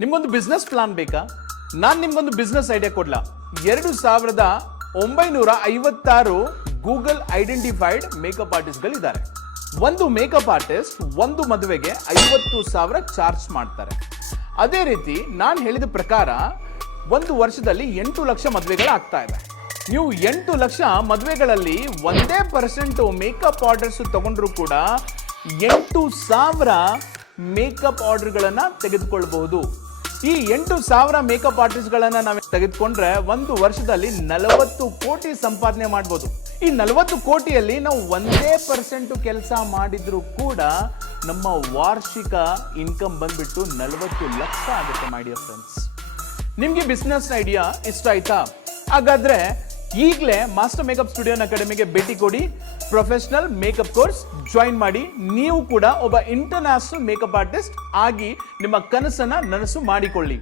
ನಿಮ್ಗೊಂದು business plan ಬೇಕಾ? ನಾನು ನಿಮ್ಗೊಂದು ಬಿಸ್ನೆಸ್ ಐಡಿಯಾ ಕೊಡ್ಲಾ? 2956 ಗೂಗಲ್ ಐಡೆಂಟಿಫೈಡ್ ಮೇಕಪ್ ಆರ್ಟಿಸ್ಟ್ಗಳಿದ್ದಾರೆ. ಒಂದು ಮೇಕಪ್ ಆರ್ಟಿಸ್ಟ್ ಒಂದು ಮದುವೆಗೆ 50,000 ಚಾರ್ಜ್ ಮಾಡ್ತಾರೆ. ಅದೇ ರೀತಿ ನಾನು ಹೇಳಿದ ಪ್ರಕಾರ ಒಂದು ವರ್ಷದಲ್ಲಿ 8 ಲಕ್ಷ ಮದುವೆಗಳಾಗ್ತಾ ಇದೆ. ನೀವು 8 ಲಕ್ಷ ಮದುವೆಗಳಲ್ಲಿ 1% ಮೇಕಪ್ ಆರ್ಡರ್ಸ್ ತಗೊಂಡ್ರು ಕೂಡ 8,000 ಮೇಕಪ್ ಆರ್ಡರ್ಗಳನ್ನ ತೆಗೆದುಕೊಳ್ಳಬಹುದು. ಈ 8,000 ಮೇಕಪ್ ಆರ್ಟಿಸ್ಟ್ಗಳನ್ನ ನಾವು ತೆಗೆದುಕೊಂಡ್ರೆ ಒಂದು ವರ್ಷದಲ್ಲಿ 40 ಕೋಟಿ ಸಂಪಾದನೆ ಮಾಡಬಹುದು. ಈ 40 ಕೋಟಿಯಲ್ಲಿ ನಾವು 1% ಕೆಲಸ ಮಾಡಿದ್ರು ಕೂಡ ನಮ್ಮ ವಾರ್ಷಿಕ ಇನ್ಕಮ್ ಬಂದ್ಬಿಟ್ಟು 40 ಲಕ್ಷ ಆಗುತ್ತೆ ಮೈ ಡಿಯರ್ ಫ್ರೆಂಡ್ಸ್. ನಿಮ್ಗೆ ಬಿಸ್ನೆಸ್ ಐಡಿಯಾ ಇಷ್ಟ ಆಯ್ತಾ? ಹಾಗಾದ್ರೆ ಈಗಲೇ ಮಾಸ್ಟರ್ ಮೇಕಪ್ ಸ್ಟುಡಿಯೋನ ಅಕಾಡೆಮಿಗೆ ಭೇಟಿ ಕೊಡಿ. ಪ್ರೊಫೆಷನಲ್ ಮೇಕಪ್ ಕೋರ್ಸ್ ಜಾಯಿನ್ ಮಾಡಿ. ನೀವು ಕೂಡ ಒಬ್ಬ ಇಂಟರ್ನ್ಯಾಷನಲ್ ಮೇಕಪ್ ಆರ್ಟಿಸ್ಟ್ ಆಗಿ ನಿಮ್ಮ ಕನಸನ್ನ ನನಸು ಮಾಡಿಕೊಳ್ಳಿ.